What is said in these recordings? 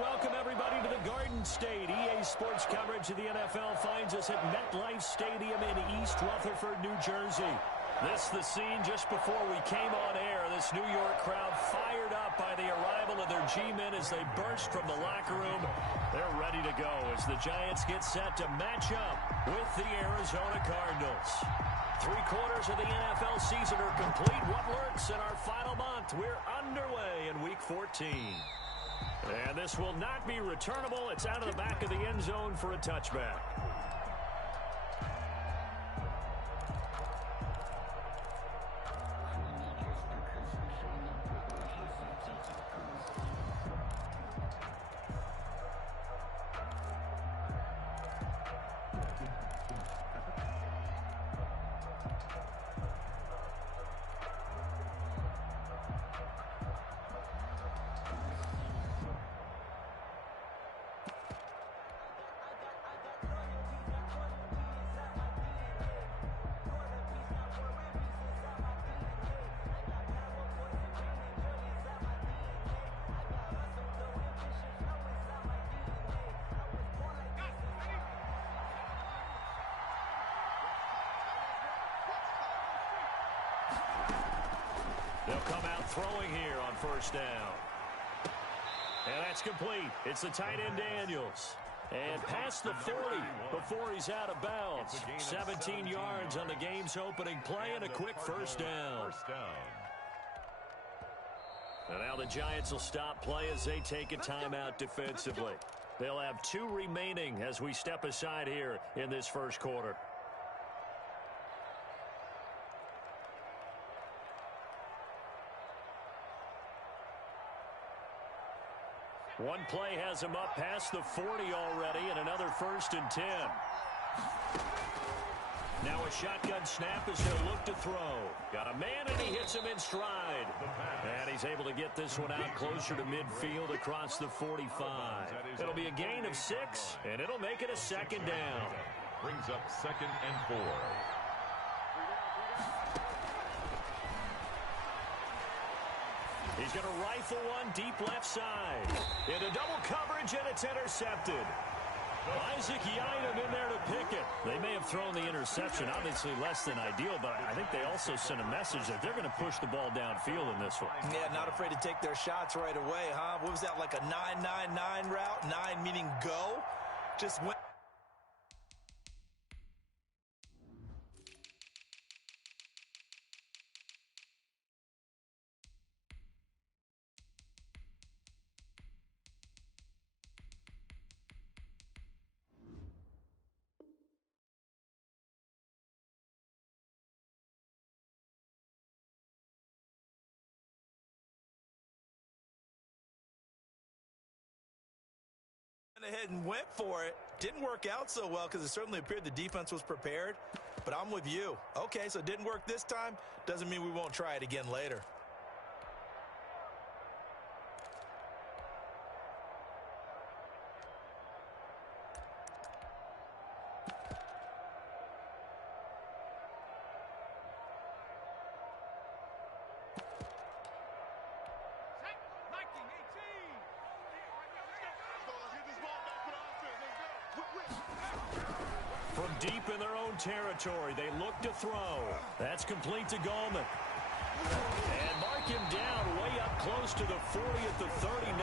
welcome everybody to the Garden State. EA Sports coverage of the NFL finds us at MetLife Stadium in East Rutherford, New Jersey. This the scene just before we came on air. This New York crowd fired up by the arrival of their G-men as they burst from the locker room. They're ready to go as the Giants get set to match up with the Arizona Cardinals. 3/4 of the NFL season are complete. What lurks in our final month? We're underway in Week 14. And this will not be returnable. It's out of the back of the end zone for a touchback. They'll come out throwing here on first down. And that's complete. It's the tight end Daniels. And past the 40 before he's out of bounds. 17 yards on the game's opening play and a quick first down. And now the Giants will stop play as they take a timeout defensively. They'll have 2 remaining as we step aside here in this first quarter. One play has him up past the 40 already, and another 1st and 10. Now a shotgun snap as he'll look to throw. Got a man, and he hits him in stride. And he's able to get this one out closer to midfield across the 45. It'll be a gain of 6, and it'll make it a 2nd down. Brings up 2nd and 4. He's going to rifle one deep left side. Into double coverage, and it's intercepted. Isaac Yiadom in there to pick it. They may have thrown the interception, obviously less than ideal, but I think they also sent a message that they're going to push the ball downfield in this one. Yeah, not afraid to take their shots right away, huh? What was that, like a 9-9-9 route? 9 meaning go? Just went. Ahead and went for it. Didn't work out so well because it certainly appeared the defense was prepared. But I'm with you. Okay, so it didn't work this time. Doesn't mean we won't try it again later. From deep in their own territory, they look to throw. That's complete to Gallman. And mark him down way up close to the 40 at the 39.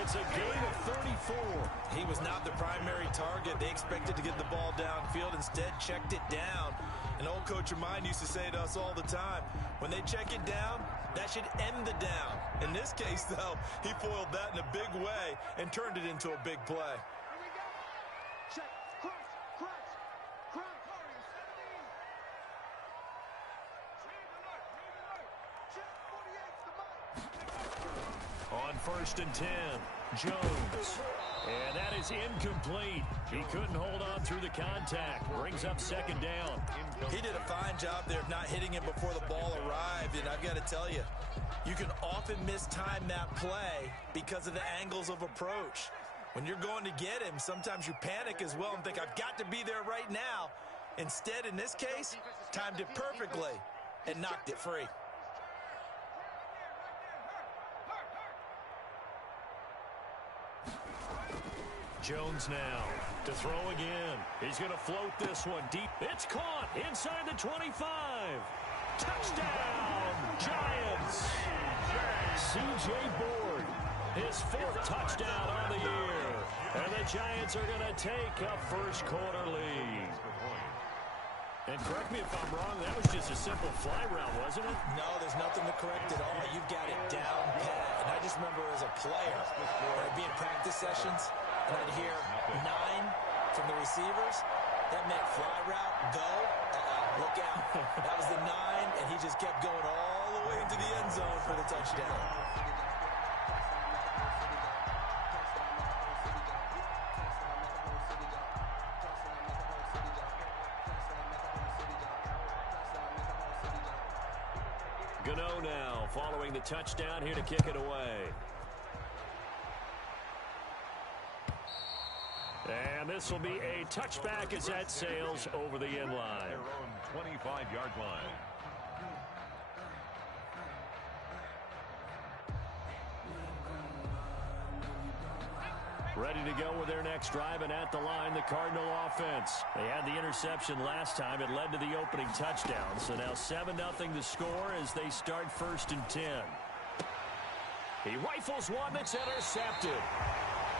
It's a gain of 34. He was not the primary target. They expected to get the ball downfield. Instead, checked it down. An old coach of mine used to say to us all the time, when they check it down, that should end the down. In this case, though, he foiled that in a big way and turned it into a big play. On 1st and 10, Jones. And that is incomplete. He couldn't hold on through the contact. Brings up 2nd down. He did a fine job there of not hitting him before the ball arrived. And I've got to tell you, you can often mistime that play because of the angles of approach. When you're going to get him, sometimes you panic as well and think, I've got to be there right now. Instead, in this case, timed it perfectly and knocked it free. Jones now to throw again. He's going to float this one deep. It's caught inside the 25. Touchdown, Giants. C.J. Board, his 4th touchdown on the year. And the Giants are going to take a first quarter lead. And correct me if I'm wrong, that was just a simple fly route, wasn't it? No, there's nothing to correct at all. You've got it down pat. And I just remember as a player, I'd be in practice sessions, and I'd hear 9 from the receivers. That meant fly route, go, look out. That was the 9, and he just kept going all the way into the end zone for the touchdown. Gano now following the touchdown here to kick it away. And this will be a touchback as that sails over the end line. Their own 25-yard line. Ready to go with their next drive, and at the line, the Cardinal offense. They had the interception last time. It led to the opening touchdown. So now 7-0 the score as they start 1st and 10. He rifles one that's intercepted.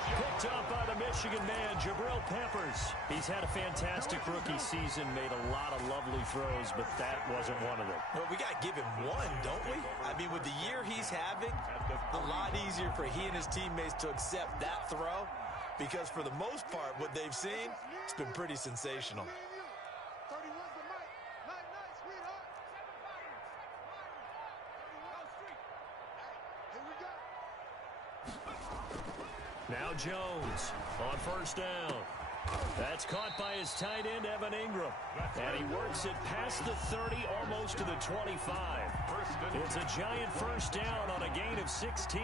Picked up by the Michigan man, Jabril Peppers. He's had a fantastic rookie season, made a lot of lovely throws, but that wasn't one of them. Well, we got to give him one, don't we? I mean, with the year he's having, a lot easier for he and his teammates to accept that throw, because for the most part, what they've seen, it's been pretty sensational. Now Jones on 1st down. That's caught by his tight end, Evan Ingram. And he works it past the 30, almost to the 25. It's a giant 1st down on a gain of 16.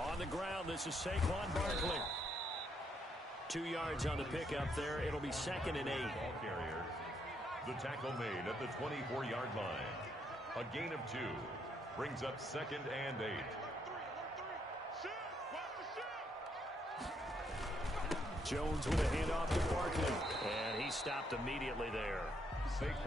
On the ground, this is Saquon Barkley. 2 yards on the pickup there. It'll be 2nd and 8. Ball carrier. The tackle made at the 24-yard line. A gain of 2. Brings up 2nd and 8. Jones with a handoff to Barkley. And he stopped immediately there.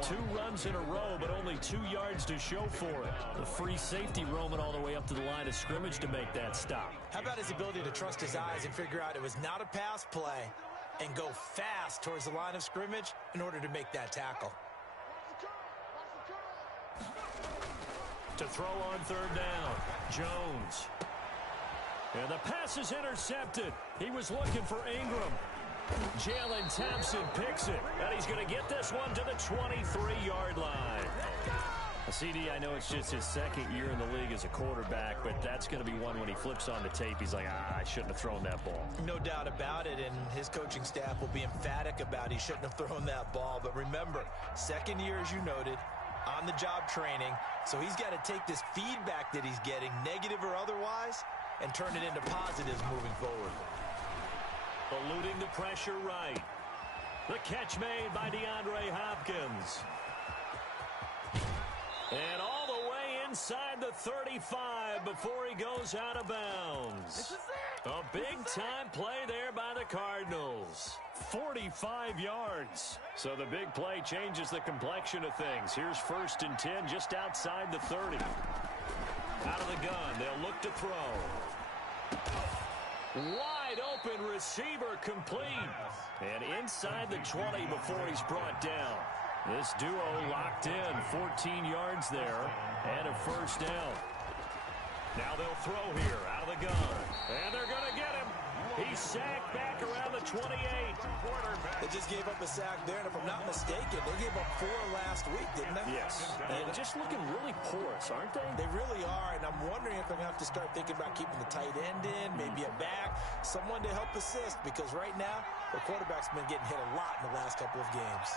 2 runs in a row, but only 2 yards to show for it. The free safety roaming all the way up to the line of scrimmage to make that stop. How about his ability to trust his eyes and figure out it was not a pass play and go fast towards the line of scrimmage in order to make that tackle? To throw on 3rd down, Jones. And the pass is intercepted. He was looking for Ingram. Jalen Thompson picks it, and he's going to get this one to the 23-yard line. CD, I know it's just his 2nd year in the league as a quarterback, but that's going to be one when he flips on the tape. He's like, I shouldn't have thrown that ball. No doubt about it, and his coaching staff will be emphatic about he shouldn't have thrown that ball. But remember, 2nd year, as you noted, on-the-job training, so he's got to take this feedback that he's getting, negative or otherwise, and turn it into positives moving forward. Eluding the pressure right. The catch made by DeAndre Hopkins. And all the way inside the 35 before he goes out of bounds. A big-time play there by the Cardinals. 45 yards. So the big play changes the complexion of things. Here's 1st and 10 just outside the 30. Out of the gun, they'll look to throw. Wide open receiver complete. And inside the 20 before he's brought down. This duo locked in, 14 yards there, and a 1st down. Now they'll throw here out of the gun. And they're going to get him. He's sacked back around the 28. They just gave up a sack there, and if I'm not mistaken, they gave up 4 last week, didn't they? Yes. And just looking really porous, aren't they? They really are, and I'm wondering if they're going to have to start thinking about keeping the tight end in, maybe a back, someone to help assist, because right now, the quarterback's been getting hit a lot in the last couple of games.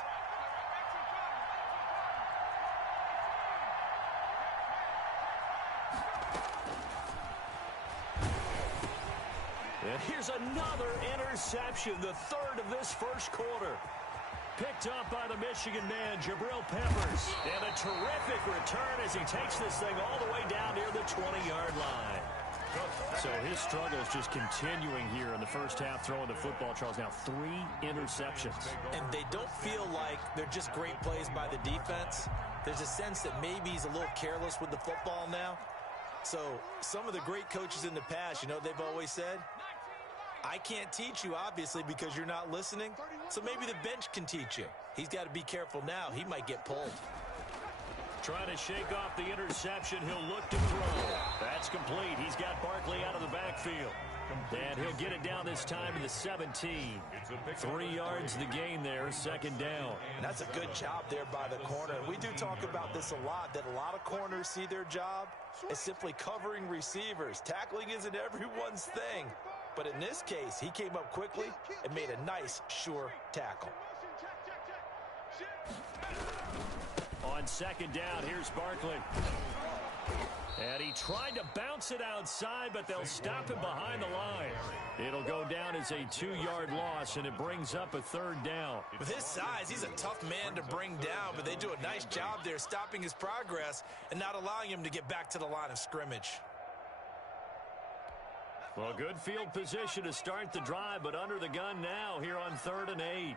And here's another interception, the 3rd of this 1st quarter. picked up by the Michigan man, Jabril Peppers. And a terrific return as he takes this thing all the way down near the 20-yard line. So his struggle is just continuing here in the first half, throwing the football, Charles. Now 3 interceptions. And they don't feel like they're just great plays by the defense. There's a sense that maybe he's a little careless with the football now. So some of the great coaches in the past, you know, they've always said, I can't teach you, obviously, because you're not listening. So maybe the bench can teach you. He's got to be careful now. He might get pulled. Trying to shake off the interception. He'll look to throw. That's complete. He's got Barkley out of the backfield. And he'll get it down this time to the 17. 3 yards the gain there, second down. And that's a good job there by the corner. We do talk about this a lot, that a lot of corners see their job as simply covering receivers. Tackling isn't everyone's thing. But in this case, he came up quickly and made a nice, sure tackle. On second down, here's Barkley. And he tried to bounce it outside, but they'll stop him behind the line. It'll go down as a 2-yard loss, and it brings up a third down. With his size, he's a tough man to bring down, but they do a nice job there stopping his progress and not allowing him to get back to the line of scrimmage. Well, good field position to start the drive, but under the gun now here on 3rd and 8.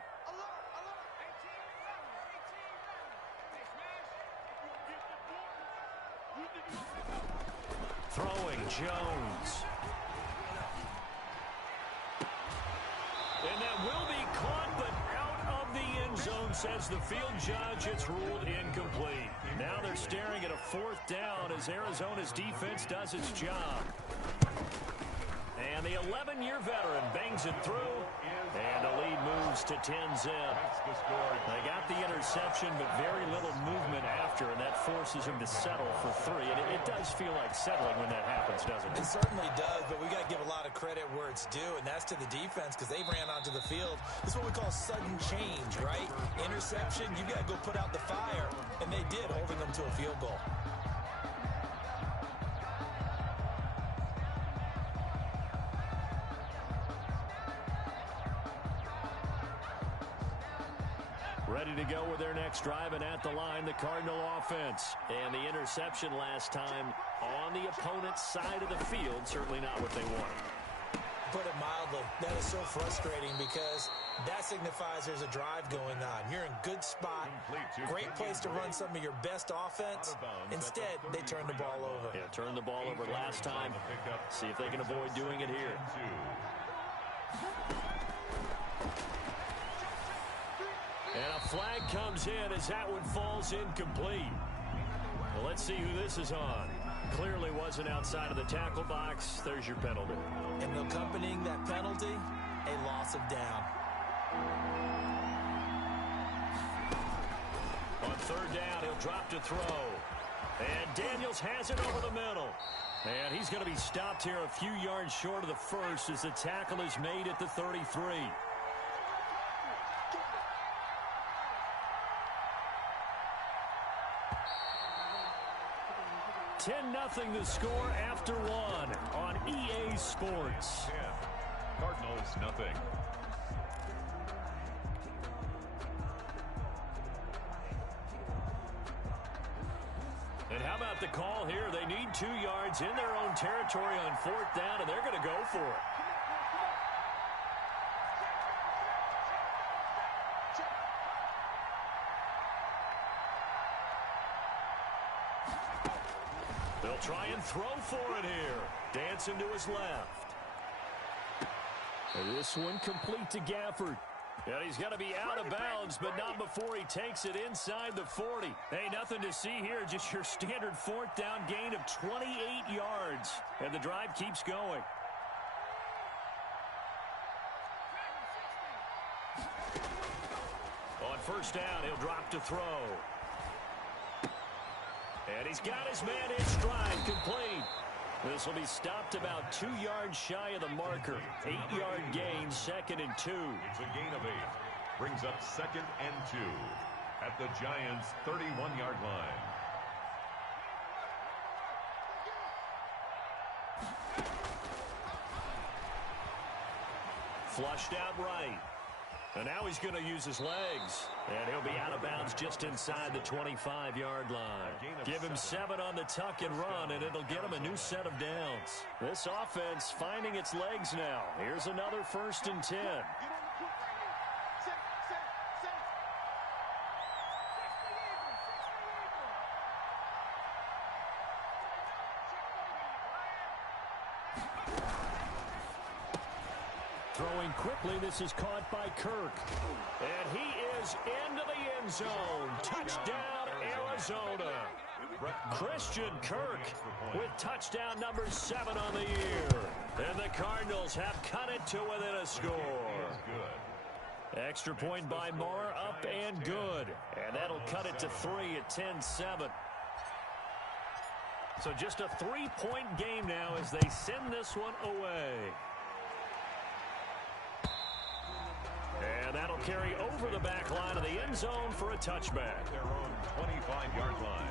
Throwing Jones. And that will be caught, but out of the end zone, says the field judge. It's ruled incomplete. Now they're staring at a 4th down as Arizona's defense does its job. And the 11-year veteran bangs it through, and the lead moves to 10-zip. They got the interception, but very little movement after, and that forces him to settle for 3. And it does feel like settling when that happens, doesn't it? It certainly does, but we got to give a lot of credit where it's due, and that's to the defense because they ran onto the field. This is what we call sudden change, right? Interception, you got to go put out the fire, and they did, holding them to a field goal. Ready to go with their next drive, and at the line, the Cardinal offense. And the interception last time on the opponent's side of the field, certainly not what they wanted. Put it mildly, that is so frustrating because that signifies there's a drive going on. You're in good spot, great place to run some of your best offense. Instead, they turn the ball over. Yeah, turned the ball over last time. See if they can avoid doing it here. And a flag comes in as that one falls incomplete. Well, let's see who this is on. Clearly wasn't outside of the tackle box. There's your penalty. And accompanying that penalty, a loss of down. On 3rd down, he'll drop to throw. And Daniels has it over the middle. And he's going to be stopped here a few yards short of the first as the tackle is made at the 33. 10-0 the score after 1 on EA Sports. Cardinals nothing. And how about the call here? They need 2 yards in their own territory on 4th down, and they're going to go for it. They'll try and throw for it here. Dancing to his left. And this one complete to Gafford. And he's got to be out of bounds, but not before he takes it inside the 40. Hey, nothing to see here, just your standard 4th down gain of 28 yards. And the drive keeps going. On 1st down, he'll drop to throw. And he's got his man in stride, complete. This will be stopped about 2 yards shy of the marker. 8-yard gain, 2nd and 2. It's a gain of 8. Brings up 2nd and 2 at the Giants' 31-yard line. Flushed out right. And now he's going to use his legs. And he'll be out of bounds just inside the 25-yard line. Give him 7 on the tuck and run, and it'll get him a new set of downs. This offense finding its legs now. Here's another 1st and 10. Throwing quickly, this is caught by Kirk. And he is into the end zone. Touchdown, Arizona. Christian Kirk with touchdown number 7 on the year. And the Cardinals have cut it to within a score. Extra point by Moore, up and good. And that'll cut it to 3 at 10-7. So just a 3-point game now as they send this one away. And that'll carry over the back line of the end zone for a touchback. Their own 25-yard line.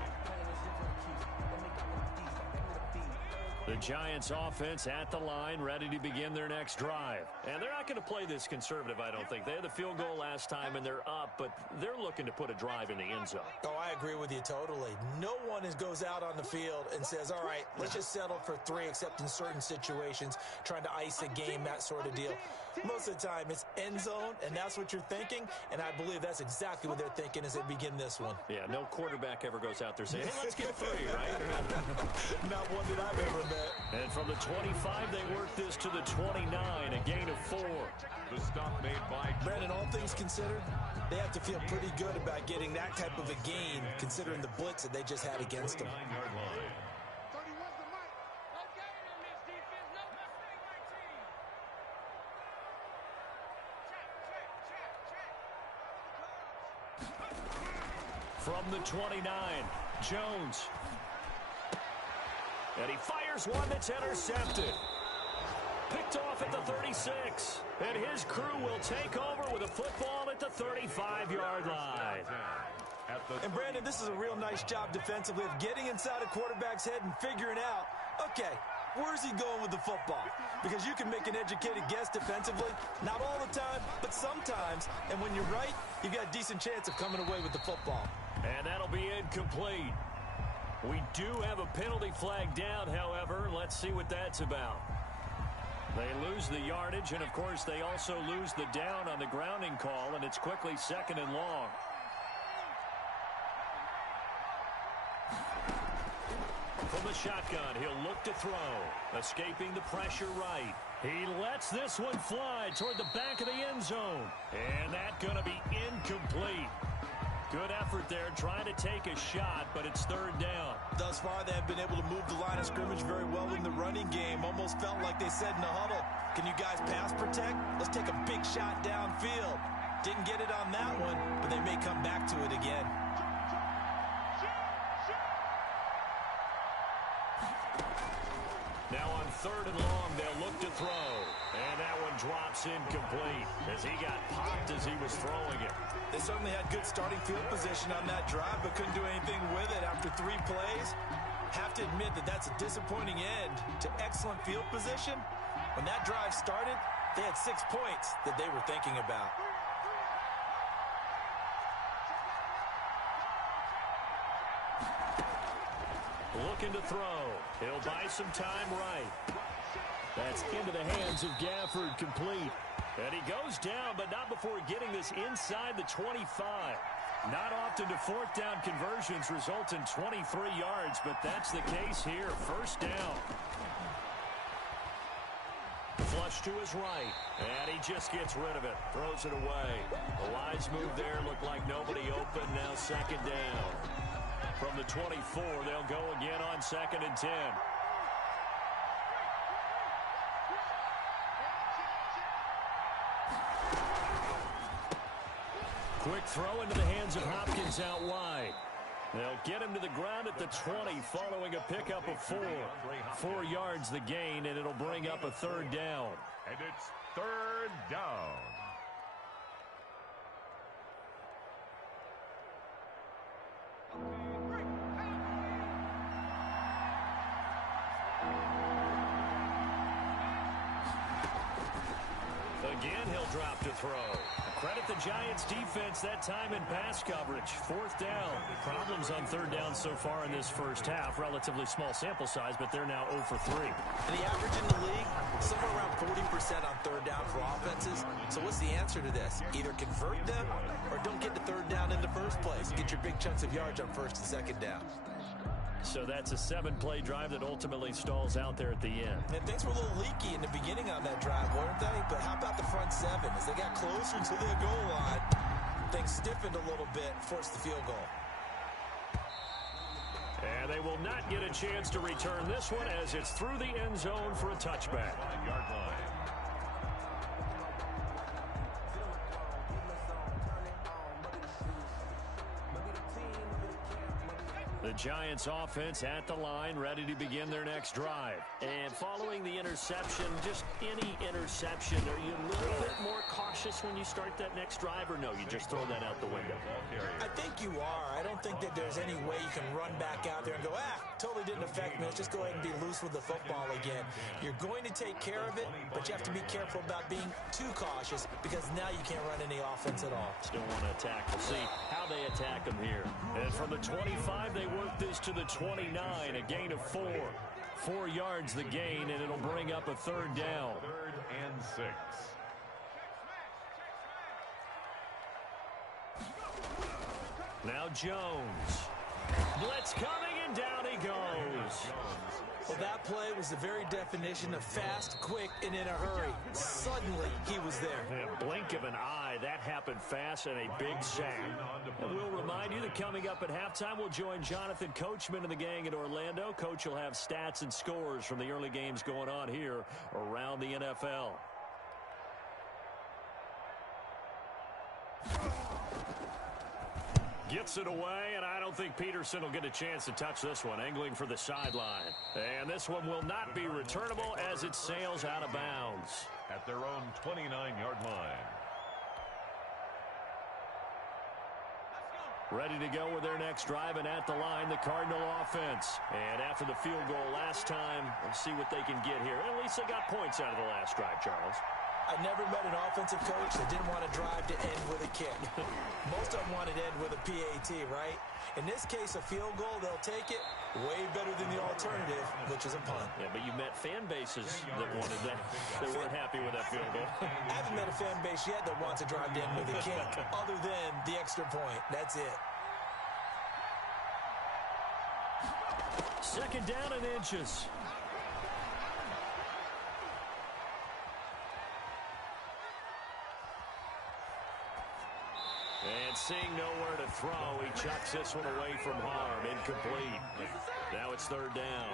The Giants offense at the line, ready to begin their next drive. And they're not going to play this conservative, I don't think. They had the field goal last time, and they're up, but they're looking to put a drive in the end zone. Oh, I agree with you totally. No one goes out on the field and says, all right, let's just settle for 3, except in certain situations, trying to ice a game, that sort of deal. Most of the time, it's end zone, and that's what you're thinking, and I believe that's exactly what they're thinking as they begin this one. Yeah, no quarterback ever goes out there saying, hey, let's get 3, right? Not one that I've ever met. And from the 25, they work this to the 29, a gain of 4. The stop made by Brandon, all things considered, they have to feel pretty good about getting that type of a gain, considering the blitz that they just had against them. 39-yard line. From the 29, Jones. And he fires one that's intercepted. Picked off at the 36. And his crew will take over with a football at the 35-yard line. And Brandon, this is a real nice job defensively of getting inside a quarterback's head and figuring out, okay, where's he going with the football? Because you can make an educated guess defensively, not all the time, but sometimes. And when you're right, you've got a decent chance of coming away with the football. And that'll be incomplete. We do have a penalty flag down, however. Let's see what that's about. They lose the yardage, and, of course, they also lose the down on the grounding call, and it's quickly 2nd and long. From the shotgun, he'll look to throw. Escaping the pressure right. He lets this one fly toward the back of the end zone. And that's going to be incomplete. Good effort there, trying to take a shot, but it's 3rd down. Thus far, they have been able to move the line of scrimmage very well in the running game. Almost felt like they said in the huddle, can you guys pass protect? Let's take a big shot downfield. Didn't get it on that one, but they may come back to it again. Now on 3rd and long, they'll look to throw. And that one drops incomplete as he got popped as he was throwing it. They certainly had good starting field position on that drive, but couldn't do anything with it after 3 plays. Have to admit that that's a disappointing end to excellent field position. When that drive started, they had 6 points that they were thinking about. Looking to throw. He'll buy some time right. That's into the hands of Gafford, complete. And he goes down, but not before getting this inside the 25. Not often do 4th down conversions result in 23 yards, but that's the case here. 1st down. Flush to his right, and he just gets rid of it. Throws it away. A wise move there. Looked like nobody open. Now 2nd down. From the 24, they'll go again on 2nd and 10. Quick throw into the hands of Hopkins out wide. They'll get him to the ground at the 20 following a pickup of 4. 4 yards the gain, and it'll bring up a 3rd down. And it's 3rd down. Again, he'll drop to throw. Credit the Giants defense that time in pass coverage. Fourth down. Problems on third down so far in this first half. Relatively small sample size, but they're now 0 for 3. And the average in the league, somewhere around 40% on third down for offenses. So what's the answer to this? Either convert them or don't get to third down in the first place. Get your big chunks of yards on first and second down. So that's a 7-play drive that ultimately stalls out there at the end. And things were a little leaky in the beginning on that drive, weren't they? But how about the front seven? As they got closer to the goal line, things stiffened a little bit, forced the field goal. And they will not get a chance to return this one as it's through the end zone for a touchback. 5-yard line. The Giants offense at the line, ready to begin their next drive. And following the interception, just any interception, are you a little bit more cautious when you start that next drive, or no, you just throw that out the window? I think you are. I don't think that there's any way you can run back out there and go, totally didn't affect me. Let's just go ahead and be loose with the football again. You're going to take care of it, but you have to be careful about being too cautious because now you can't run any offense at all. Still want to attack. We'll see how they attack them here. And from the 25, they work this to the 29, a gain of 4. 4 yards the gain, and it'll bring up a third down. 3rd and 6. Now Jones. Blitz coming, and down he goes. Well, that play was the very definition of fast, quick, and in a hurry. Suddenly, he was there. In a blink of an eye, that happened fast and a big sack. And we'll remind you that coming up at halftime, we'll join Jonathan Coachman and the gang in Orlando. Coach will have stats and scores from the early games going on here around the NFL. Gets it away, and I don't think Peterson will get a chance to touch this one, angling for the sideline. And this one will not be returnable as it sails out of bounds. At their own 29-yard line. Ready to go with their next drive, and at the line, the Cardinal offense. And after the field goal last time, we'll see what they can get here. At least they got points out of the last drive, Charles. I never met an offensive coach that didn't want to drive to end with a kick. Most of them wanted to end with a PAT, right? In this case, a field goal, they'll take it way better than the alternative, which is a punt. Yeah, but you met fan bases that wanted that. They weren't happy with that field goal. I haven't met a fan base yet that wants to drive to end with a kick, other than the extra point. That's it. Second down and inches. And seeing nowhere to throw, he chucks this one away from harm. Incomplete. Now it's third down.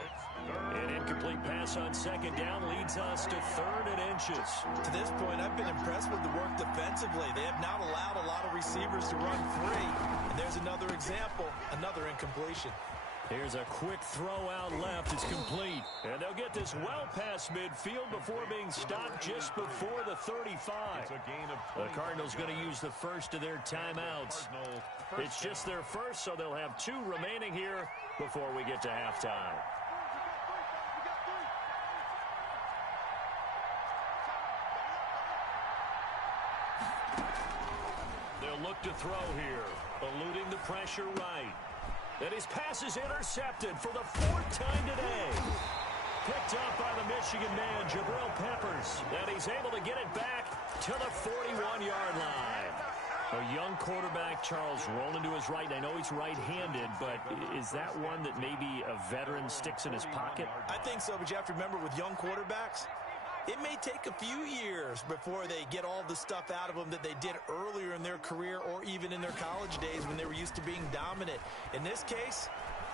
An incomplete pass on second down leads us to 3rd and inches. To this point, I've been impressed with the work defensively. They have not allowed a lot of receivers to run free. And there's another example, another incompletion. Here's a quick throw out left. It's complete. And they'll get this well past midfield before being stopped just before the 35. It's a gain of The Cardinals going to use the first of their timeouts. It's just their first, so they'll have 2 remaining here before we get to halftime. They'll look to throw here, eluding the pressure right. And his pass is intercepted for the 4th time today. Picked up by the Michigan man, Jabril Peppers. And he's able to get it back to the 41-yard line. A young quarterback, Charles, rolling to his right. I know he's right-handed, but is that one that maybe a veteran sticks in his pocket? I think so, but you have to remember with young quarterbacks, it may take a few years before they get all the stuff out of them that they did earlier in their career or even in their college days when they were used to being dominant. In this case,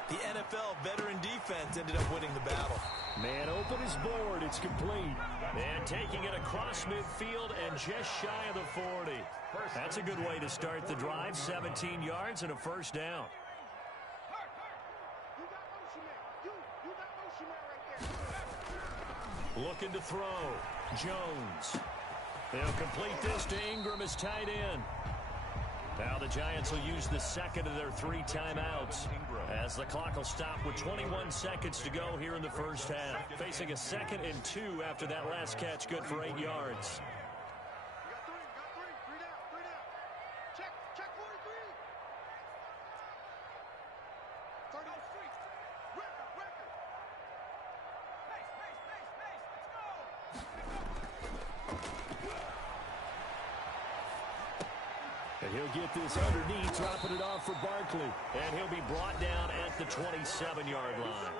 the NFL veteran defense ended up winning the battle. Man open is board. It's complete. And taking it across midfield and just shy of the 40. That's a good way to start the drive. 17 yards and a first down. Looking to throw. Jones. They'll complete this to Ingram as tight end. Now the Giants will use the second of their 3 timeouts as the clock will stop with 21 seconds to go here in the first half. Facing a 2nd and 2 after that last catch, good for 8 yards. And he'll get this underneath, dropping it off for Barkley. And he'll be brought down at the 27-yard line.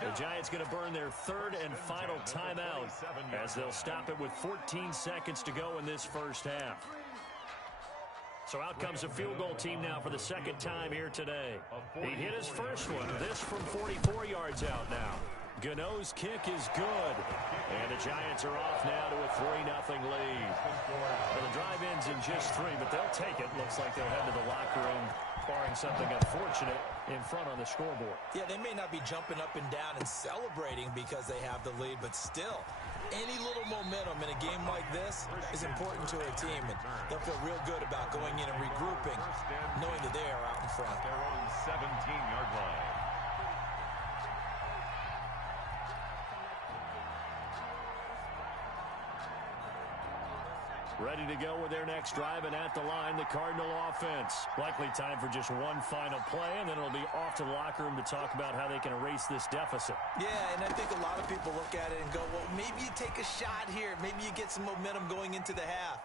The Giants going to burn their third and final timeout as they'll stop it with 14 seconds to go in this first half. So out comes a field goal team now for the second time here today. He hit his first one. This from 44 yards out now. Gano's kick is good. And the Giants are off now to a 3-0 lead. Well, the drive ends in just 3, but they'll take it. Looks like they'll head to the locker room, barring something unfortunate in front on the scoreboard. Yeah, they may not be jumping up and down and celebrating because they have the lead, but still, any little momentum in a game like this is important to a team, and they'll feel real good about going in and regrouping, knowing that they are out in front. Their own 17-yard line. Ready to go with their next drive, and at the line, the Cardinal offense. Likely time for just one final play, and then it'll be off to the locker room to talk about how they can erase this deficit. Yeah, and I think a lot of people look at it and go, well, maybe you take a shot here. Maybe you get some momentum going into the half.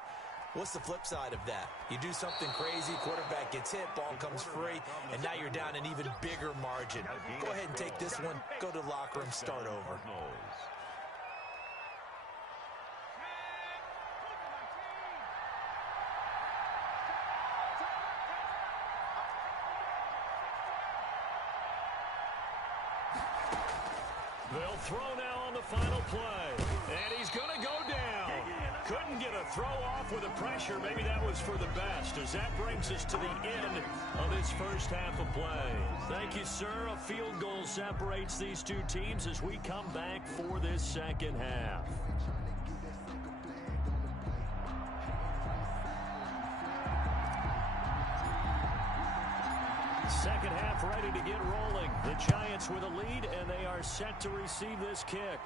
What's the flip side of that? You do something crazy, quarterback gets hit, ball comes free, and now you're down an even bigger margin. Go ahead and take this one, go to the locker room, start over. They'll throw now on the final play. And he's going to go down. Couldn't get a throw off with the pressure. Maybe that was for the best, as that brings us to the end of this first half of play. Thank you, sir. A field goal separates these two teams as we come back for this second half. Second half ready to get rolling. The Giants with a lead, and they are set to receive this kick.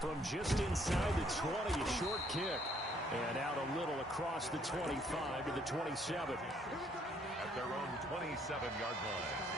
From just inside the 20, a short kick. And out a little across the 25 to the 27. At their own 27-yard line.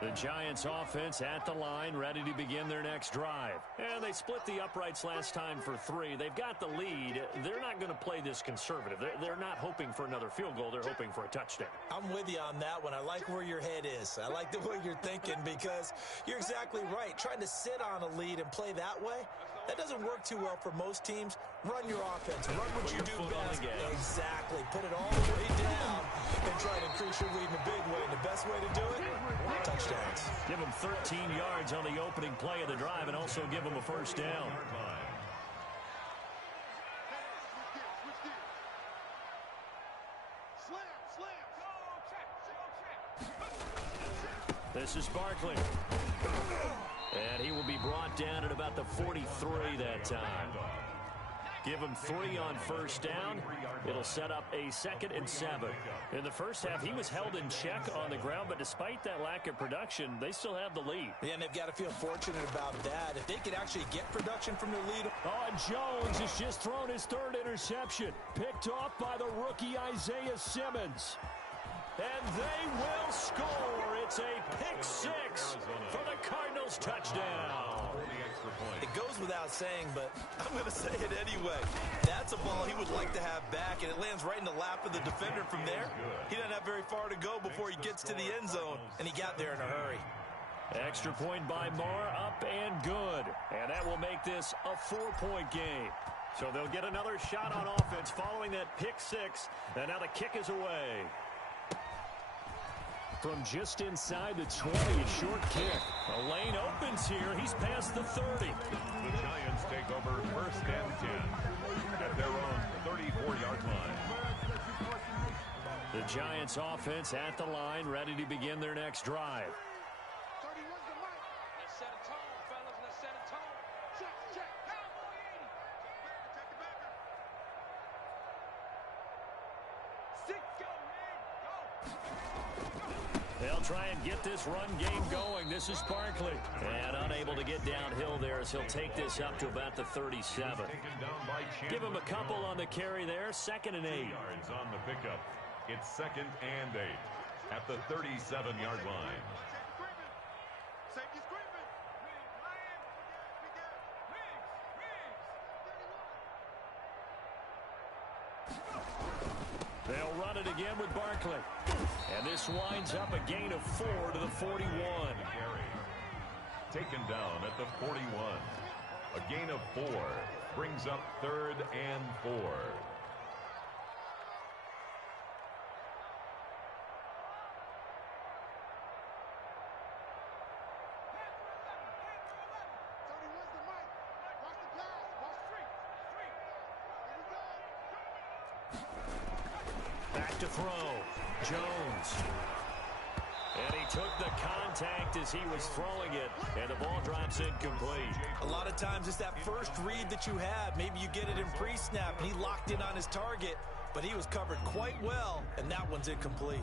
The Giants offense at the line, ready to begin their next drive. And they split the uprights last time for 3. They've got the lead. They're not going to play this conservative. They're not hoping for another field goal. They're hoping for a touchdown. I'm with you on that one. I like where your head is. I like the way you're thinking, because you're exactly right. Trying to sit on a lead and play that way, that doesn't work too well for most teams. Run your offense. Run what you do best. Exactly. Put it all the way down and try to increase your lead in a big way. And the best way to do it, touchdowns. Give them 13 yards on the opening play of the drive and also give them a first down. This is Barkley. And he will be brought down at about the 43 that time. Give him 3 on first down. It'll set up a 2nd and 7. In the first half, he was held in check on the ground, but despite that lack of production, they still have the lead. Yeah, and they've got to feel fortunate about that. If they could actually get production from their lead. Oh, and Jones has just thrown his 3rd interception. Picked off by the rookie Isaiah Simmons. And they will score. It's a pick-6 for the Cardinals touchdown. It goes without saying, but I'm going to say it anyway. That's a ball he would like to have back, and it lands right in the lap of the defender from there. He doesn't have very far to go before he gets to the end zone, and he got there in a hurry. Extra point by Marr, up and good. And that will make this a 4-point game. So they'll get another shot on offense following that pick-6, and now the kick is away. From just inside the 20, a short kick. A lane opens here. He's past the 30. The Giants take over 1st and 10 at their own 34-yard line. The Giants offense at the line, ready to begin their next drive. Let's set a tone, fellas. Let's set a tone. Check. They'll try and get this run game going. This is Barkley. And unable to get downhill there as he'll take this up to about the 37. Give him a couple on the carry there. 2nd and 8. Yards on the pickup. It's 2nd and 8 at the 37-yard line. They'll run it again with Barkley. And this winds up a gain of 4 to the 41. Taken down at the 41. A gain of 4 brings up 3rd and 4. Back to throw. Jones. And he took the contact as he was throwing it, and the ball drops incomplete. A lot of times it's that first read that you have. Maybe you get it in pre-snap, and he locked in on his target, but he was covered quite well, and that one's incomplete.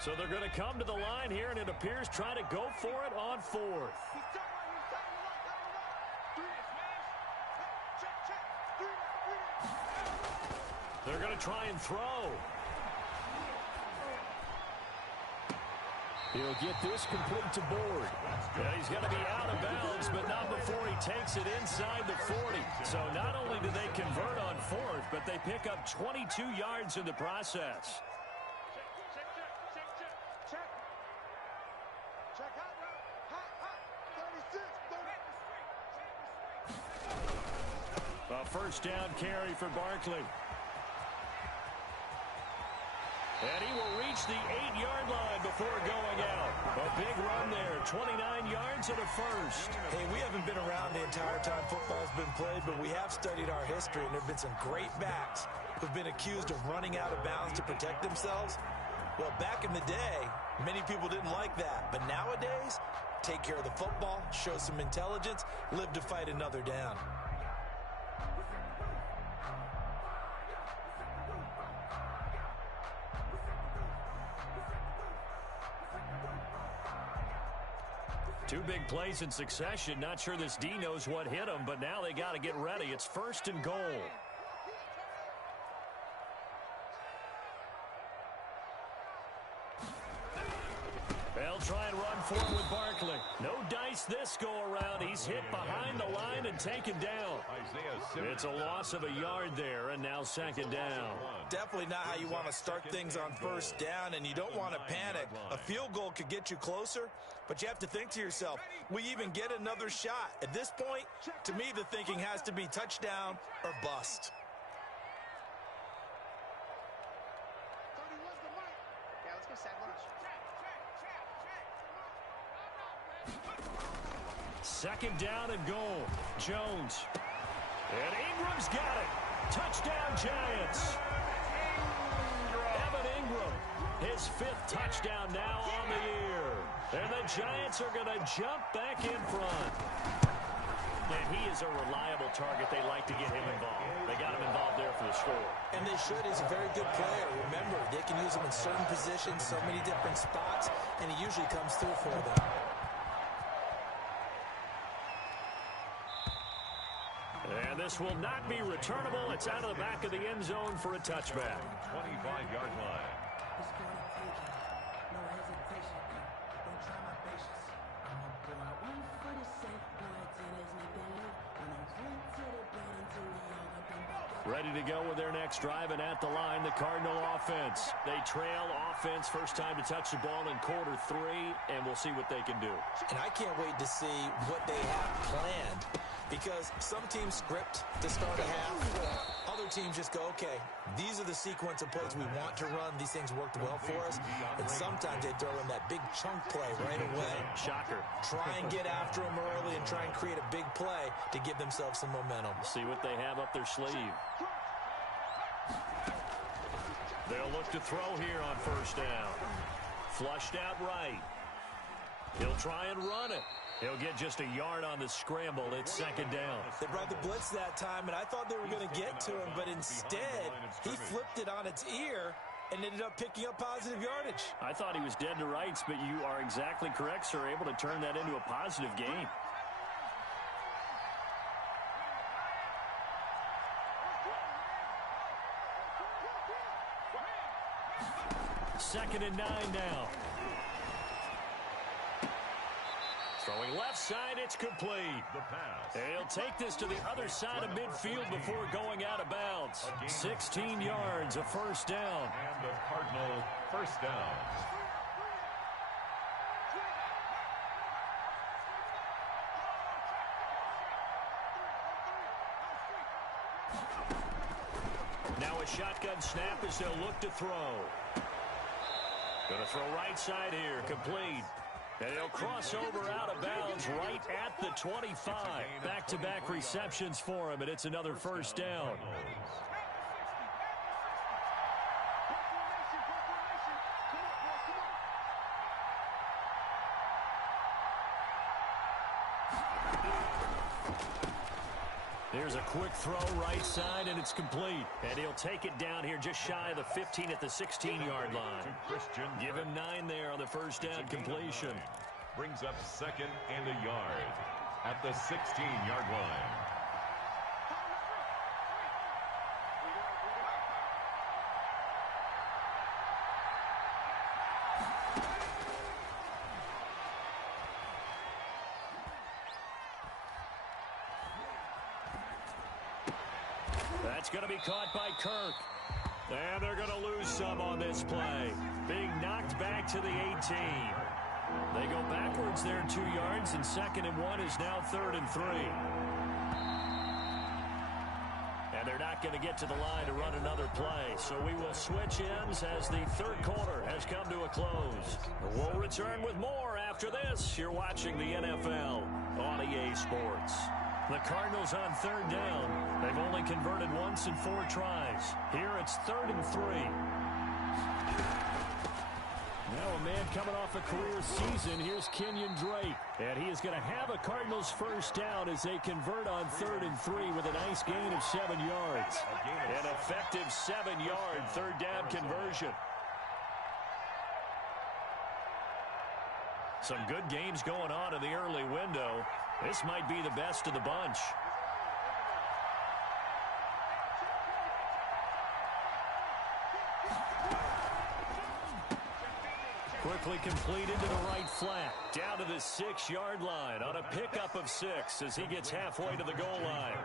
So they're going to come to the line here, and it appears trying to go for it on 4th. They're going to try and throw. He'll get this complete to Board. And he's going to be out of bounds, but not before he takes it inside the 40. So not only do they convert on 4th, but they pick up 22 yards in the process. A first down carry for Barkley. And he will reach the 8-yard line before going out. A big run there, 29 yards and a first. Hey, we haven't been around the entire time football's been played, but we have studied our history, and there have been some great backs who've been accused of running out of bounds to protect themselves. Well, back in the day, many people didn't like that. But nowadays, take care of the football, show some intelligence, live to fight another down. Two big plays in succession. Not sure this D knows what hit him, but now they got to get ready. It's 1st and goal. They'll try and run for it with Barkley. No dice this go around. He's hit behind the line and taken down. It's a loss of a yard there, and now 2nd down. Definitely not how you want to start things on 1st down, and you don't want to panic. A field goal could get you closer, but you have to think to yourself, we even get another shot. At this point, to me, the thinking has to be touchdown or bust. Yeah, let's go sack lunch. 2nd down and goal. Jones. And Ingram's got it. Touchdown, Giants. Evan Ingram, his 5th touchdown now on the year. And the Giants are going to jump back in front. And he is a reliable target. They like to get him involved. They got him involved there for the score. And they should. He's a very good player. Remember, they can use him in certain positions, so many different spots, and he usually comes through for them. And this will not be returnable. It's out of the back of the end zone for a touchback. 25-yard line. Ready to go with their next drive, and at the line, the Cardinal offense. They trail offense, first time to touch the ball in Q3, and we'll see what they can do. And I can't wait to see what they have planned, because some teams script to start a half. Other teams just go, okay, these are the sequence of plays we want to run. These things worked well for us. And sometimes they throw in that big chunk play right away. Shocker. Try and get after them early and try and create a big play to give themselves some momentum. See what they have up their sleeve. They'll look to throw here on 1st down. Flushed out right. He'll try and run it. He'll get just a yard on the scramble. It's 2nd down. They brought the blitz that time, and I thought they were going to get to him, but instead, he flipped it on its ear and ended up picking up positive yardage. I thought he was dead to rights, but you are exactly correct, sir. Able to turn that into a positive gain. 2nd and 9 now. Throwing left side, it's complete. The pass. And he'll take this to the other side of midfield before going out of bounds. 16 yards, a first down. And the Cardinal first down. Now a shotgun snap as they'll look to throw. Going to throw right side here, complete. And he'll cross over out of bounds right at the 25. Back-to-back receptions for him, and it's another first down. Here's a quick throw right side, and it's complete. And he'll take it down here just shy of the 15 at the 16-yard line. Give him 9 there on the first down completion. Brings up 2nd and a yard at the 16-yard line. That's going to be caught by Kirk. And they're going to lose some on this play. Being knocked back to the 18. They go backwards there 2 yards, and 2nd and 1 is now 3rd and 3. And they're not going to get to the line to run another play. So we will switch ends as the third quarter has come to a close. We'll return with more after this. You're watching the NFL on EA Sports. The Cardinals on 3rd down. They've only converted once in 4 tries. Here it's 3rd and 3. Now a man coming off a career season. Here's Kenyon Drake. And he is going to have a Cardinals first down as they convert on 3rd and 3 with a nice gain of 7 yards. An effective 7-yard third down conversion. Some good games going on in the early window. This might be the best of the bunch. Quickly completed to the right flat. Down to the 6-yard line on a pickup of 6 as he gets halfway to the goal line.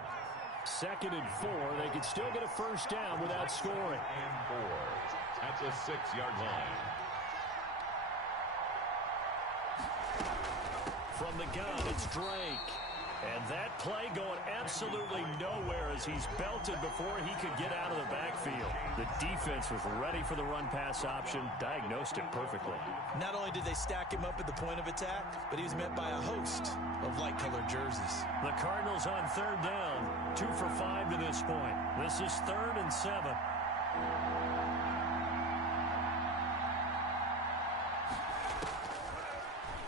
2nd and 4. They could still get a first down without scoring. And 4 at the 6-yard line. From the gun, it's Drake. And that play going absolutely nowhere as he's belted before he could get out of the backfield. The defense was ready for the run-pass option, diagnosed it perfectly. Not only did they stack him up at the point of attack, but he was met by a host of light-colored jerseys. The Cardinals on 3rd down, 2 for 5 to this point. This is 3rd and 7.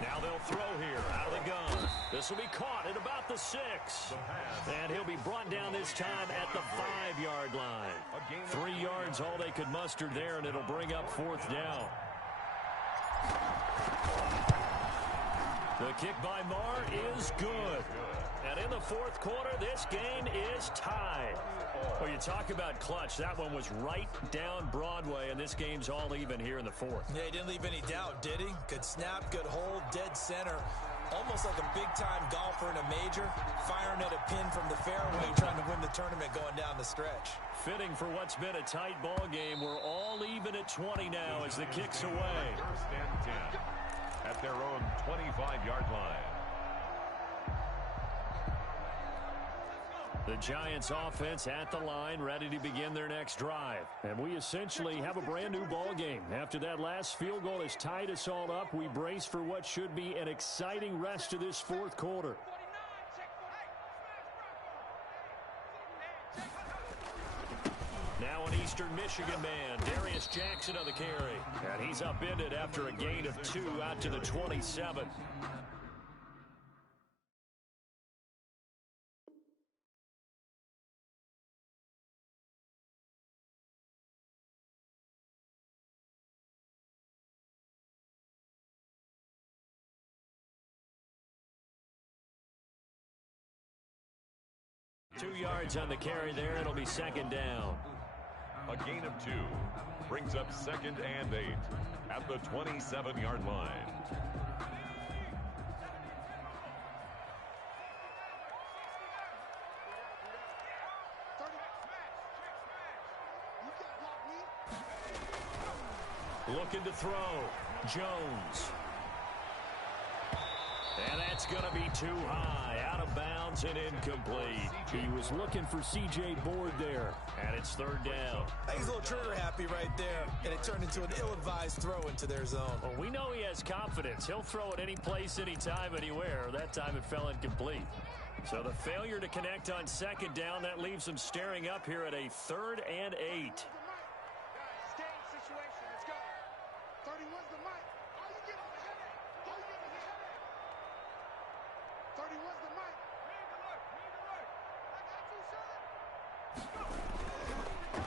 Now they'll throw here out of the gun. This will be caught at about the 6. And he'll be brought down this time at the 5-yard line. 3 yards all they could muster there, and it'll bring up 4th down. The kick by Marr is good. And in the 4th quarter, this game is tied. Well, you talk about clutch. That one was right down Broadway, and this game's all even here in the 4th. Yeah, he didn't leave any doubt, did he? Good snap, good hold, dead center. Almost like a big-time golfer in a major, firing at a pin from the fairway, trying to win the tournament going down the stretch. Fitting for what's been a tight ball game. We're all even at 20 now as the kick's away. 1st and 10 at their own 25-yard line. The Giants offense at the line, ready to begin their next drive. And we essentially have a brand new ball game. After that last field goal has tied us all up, we brace for what should be an exciting rest of this 4th quarter. Now an Eastern Michigan man, Darius Jackson on the carry. And he's upended after a gain of 2 out to the 27. Two yards on the carry there. It'll be 2nd down. A gain of 2 brings up 2nd and 8 at the 27-yard line. Looking to throw. Jones. And that's going to be too high. Out of bounds and incomplete. He was looking for C.J. Board there. And it's 3rd down. I think he's a little trigger happy right there. And it turned into an ill-advised throw into their zone. Well, we know he has confidence. He'll throw it any place, anytime, anywhere. That time it fell incomplete. So the failure to connect on 2nd down, that leaves him staring up here at a 3rd and 8.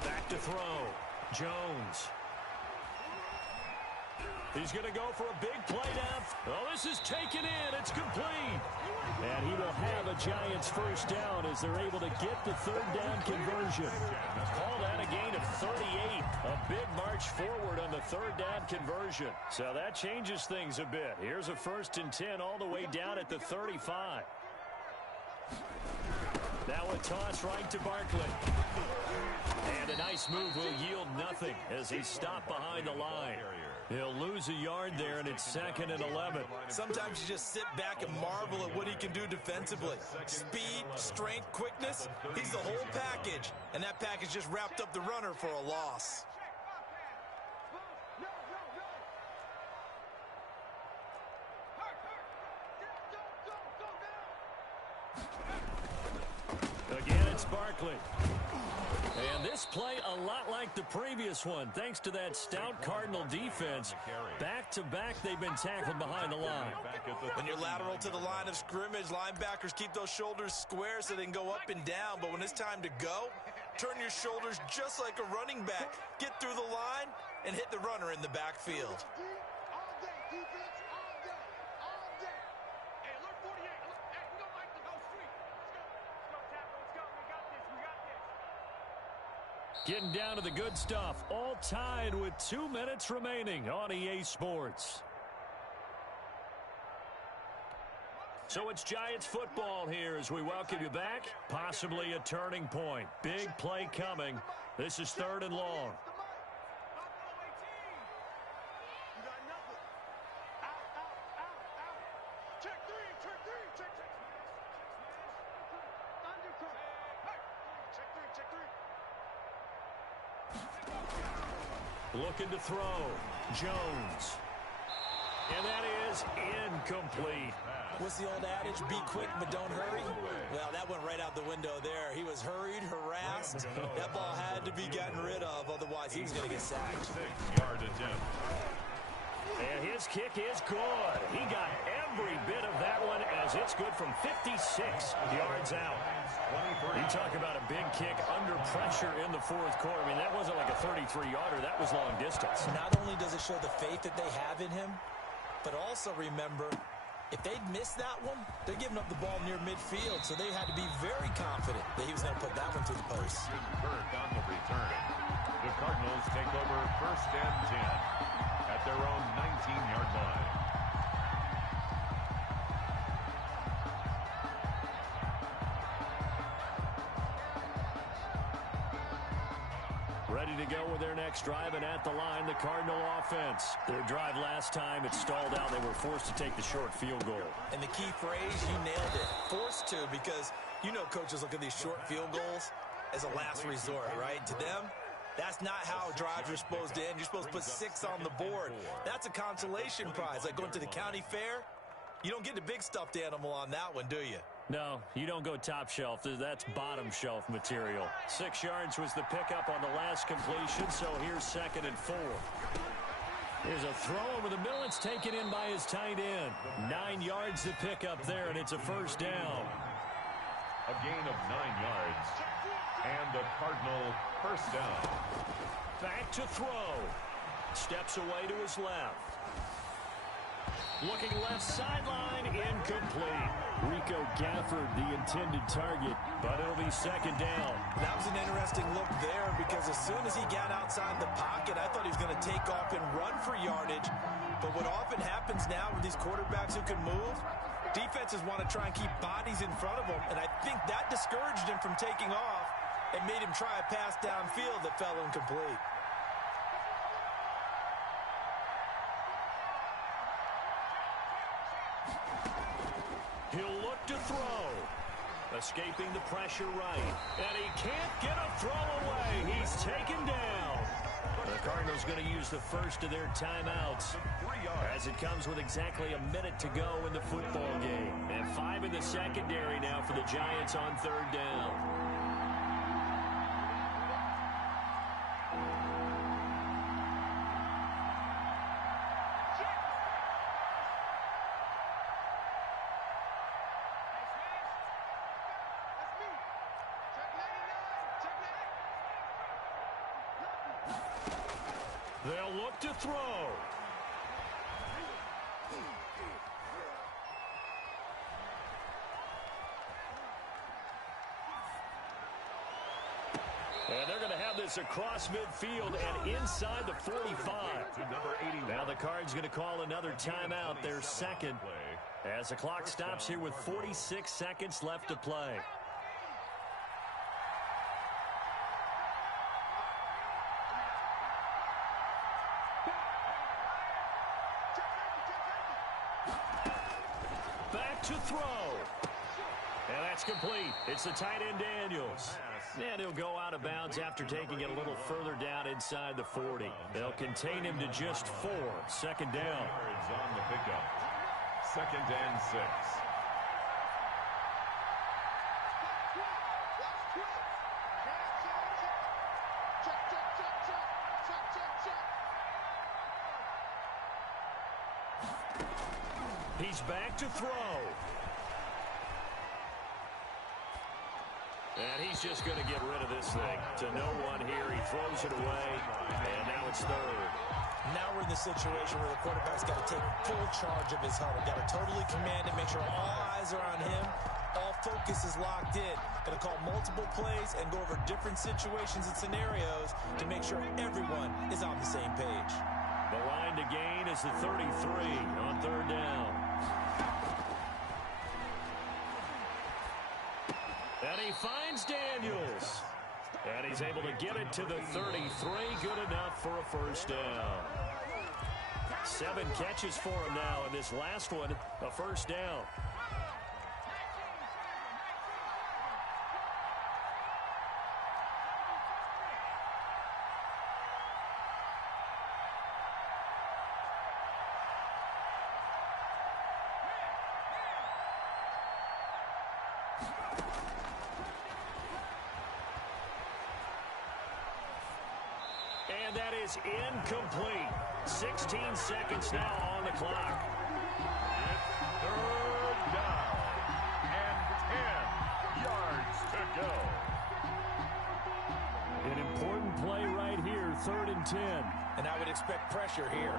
Back to throw. Jones. He's going to go for a big play down. Oh, this is taken in. It's complete. And he will have a Giants 1st down as they're able to get the 3rd down conversion. Call that a gain of 38. A big march forward on the 3rd down conversion. So that changes things a bit. Here's a 1st and 10 all the way down at the 35. Now a toss right to Barkley. And a nice move will yield nothing as he's stopped behind the line. He'll lose a yard there, and it's 2nd and 11. Sometimes you just sit back and marvel at what he can do defensively. Speed, strength, quickness. He's the whole package. And that package just wrapped up the runner for a loss. Again, it's Barkley. And this play a lot like the previous one, thanks to that stout Cardinal defense. Back-to-back, they've been tackled behind the line. When you're lateral to the line of scrimmage, linebackers keep those shoulders square so they can go up and down. But when it's time to go, turn your shoulders just like a running back. Get through the line and hit the runner in the backfield. Getting down to the good stuff, all tied with 2 minutes remaining on EA Sports. So it's Giants football here as we welcome you back. Possibly a turning point. Big play coming. This is 3rd and long. Looking to throw. Jones. And that is incomplete. What's the old adage? Be quick, but don't hurry? Well, that went right out the window there. He was hurried, harassed. That ball had to be gotten rid of, otherwise he was going to get sacked. 6-yard attempt. And his kick is good. He got every bit of that one as it's good from 56 yards out. You talk about a big kick under pressure in the 4th quarter. I mean, that wasn't like a 33-yarder. That was long distance. Not only does it show the faith that they have in him, but also remember, if they'd missed that one, they're giving up the ball near midfield, so they had to be very confident that he was going to put that one through the post. Kirk on the return. The Cardinals take over 1st and 10 at their own 19-yard line. Ready to go with their next drive, and at the line, the Cardinal offense. Their drive last time, it stalled out. They were forced to take the short field goal. And the key phrase, you nailed it. Forced to, because you know coaches look at these short field goals as a last resort, right? To them, that's not how drives are supposed to end. You're supposed to put 6 on the board. That's a consolation prize. Like going to the county fair, you don't get the big stuffed animal on that one, do you? No, you don't go top shelf. That's bottom shelf material. 6 yards was the pickup on the last completion, so here's 2nd and 4. Here's a throw over the middle. It's taken in by his tight end. 9 yards to pick up there, and it's a 1st down. A gain of 9 yards. And the Cardinal 1st down. Back to throw. Steps away to his left. Looking left sideline, incomplete. Rico Gafford, the intended target, but it'll be second down. That was an interesting look there because as soon as he got outside the pocket, I thought he was going to take off and run for yardage. But what often happens now with these quarterbacks who can move, defenses want to try and keep bodies in front of them, and I think that discouraged him from taking off and made him try a pass downfield that fell incomplete. He'll look to throw. Escaping the pressure right. And he can't get a throw away. He's taken down. The Cardinals going to use the first of their timeouts as it comes with exactly a minute to go in the football game. And 5 in the secondary now for the Giants on third down. They'll look to throw. And they're going to have this across midfield and inside the 45. Now the Cards going to call another timeout, their second, as the clock stops here with 46 seconds left to play. Back to throw. And that's complete. It's the tight end Daniels. And he'll go out of bounds after taking it a little further down inside the 40. They'll contain him to just 4. Second down. On the pickup. 2nd and 6. He's back to throw. And he's just going to get rid of this thing. To no one here. He throws it away. And now it's third. Now we're in the situation where the quarterback's got to take full charge of his huddle. Got to totally command it, make sure all eyes are on him. All focus is locked in. Got to call multiple plays and go over different situations and scenarios to make sure everyone is on the same page. The line to gain is the 33 on third down. And he finds Daniels. And he's able to get it to the 33. Good enough for a first down. 7 catches for him now, and this last one, a first down. And that is incomplete. 16 seconds now on the clock. It's third down and 10 yards to go. An important play right here, 3rd and 10. And I would expect pressure here.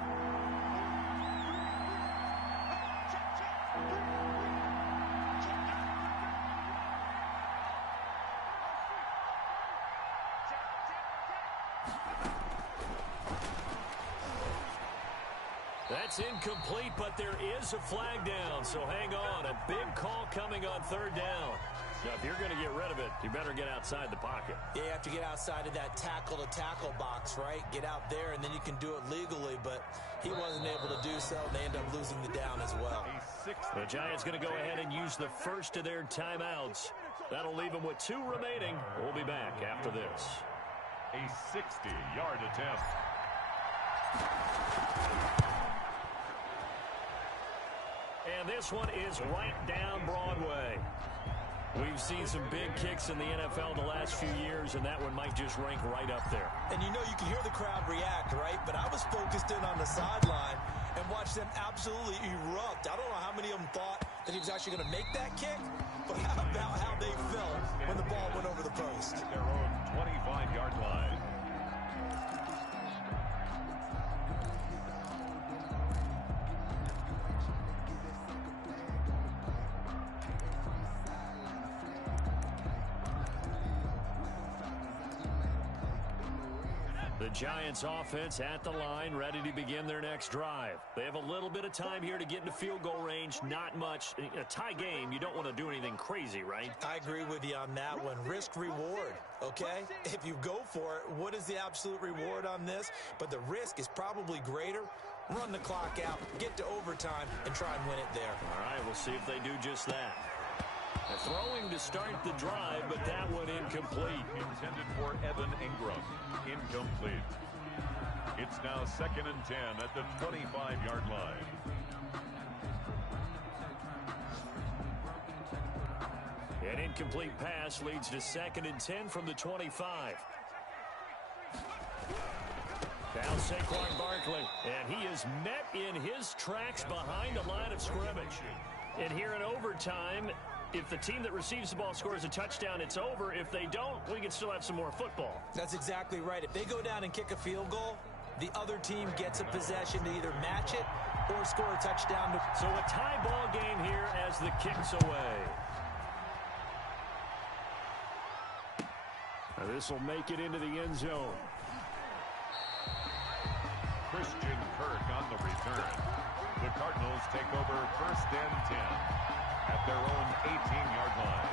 That's incomplete, but there is a flag down, so hang on. A big call coming on third down. Now, if you're going to get rid of it, you better get outside the pocket. Yeah, you have to get outside of that tackle-to-tackle box, right? Get out there, and then you can do it legally, but he wasn't able to do so, and they end up losing the down as well. The Giants going to go ahead and use the first of their timeouts. That'll leave them with 2 remaining. We'll be back after this. A 60-yard attempt. And this one is right down Broadway. We've seen some big kicks in the NFL the last few years, and that one might just rank right up there. And you know, you can hear the crowd react, right? But I was focused in on the sideline and watched them absolutely erupt. I don't know how many of them thought that he was actually going to make that kick, but how about how they felt when the ball went over the post? At their own 25-yard line. The Giants offense at the line, ready to begin their next drive. They have a little bit of time here to get into field goal range, not much. In a tie game, you don't want to do anything crazy, right? I agree with you on that one. Risk reward, okay? If you go for it, what is the absolute reward on this? But the risk is probably greater. Run the clock out, get to overtime, and try and win it there. All right, we'll see if they do just that. Throwing to start the drive, but that one incomplete. Intended for Evan Ingram. Incomplete. It's now 2nd and 10 at the 25-yard line. An incomplete pass leads to 2nd and 10 from the 25. Now Saquon Barkley, and he is met in his tracks behind the line of scrimmage. And here in overtime, if the team that receives the ball scores a touchdown, it's over. If they don't, we can still have some more football. That's exactly right. If they go down and kick a field goal, the other team gets a possession to either match it or score a touchdown. So a tie ball game here as the kick's away. This will make it into the end zone. Christian Kirk on the return. The Cardinals take over 1st and 10 at their own 18-yard line.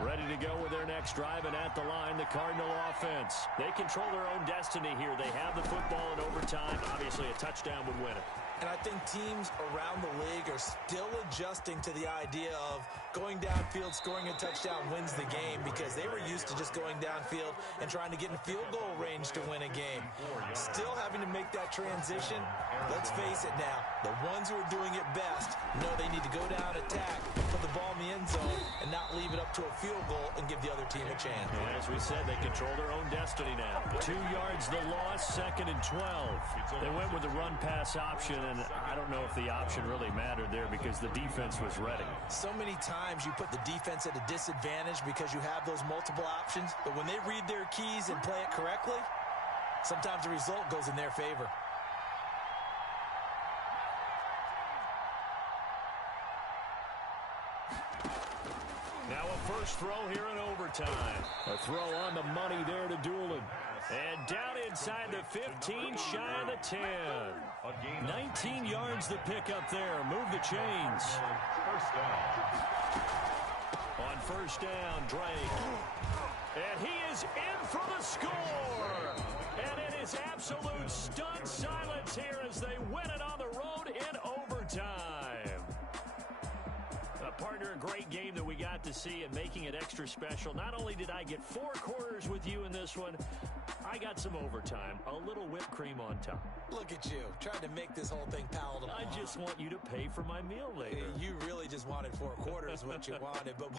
Ready to go with their next drive, and at the line, the Cardinal offense. They control their own destiny here. They have the football in overtime. Obviously, a touchdown would win it. And I think teams around the league are still adjusting to the idea of going downfield, scoring a touchdown wins the game, because they were used to just going downfield and trying to get in field goal range to win a game. Still having to make that transition. Let's face it now, the ones who are doing it best know they need to go down, attack, put the ball in the end zone, and not leave it up to a field goal and give the other team a chance. And as we said, they control their own destiny now. 2 yards the loss, 2nd and 12. They went with the run-pass option, and I don't know if the option really mattered there because the defense was ready. So many times you put the defense at a disadvantage because you have those multiple options, but when they read their keys and play it correctly, sometimes the result goes in their favor. Now a first throw here in overtime. A throw on the money there to Doolin. And down inside the 15, shy of the 10. 19 yards to pick up there. Move the chains. First down. On first down, Drake. And he is in for the score. And it is absolute stunned silence here as they win it on the road in overtime. Partner, a great game that we got to see and making it extra special. Not only did I get 4 quarters with you in this one, I got some overtime, a little whipped cream on top. Look at you, trying to make this whole thing palatable. I just want you to pay for my meal later. You really just wanted 4 quarters, what you wanted, but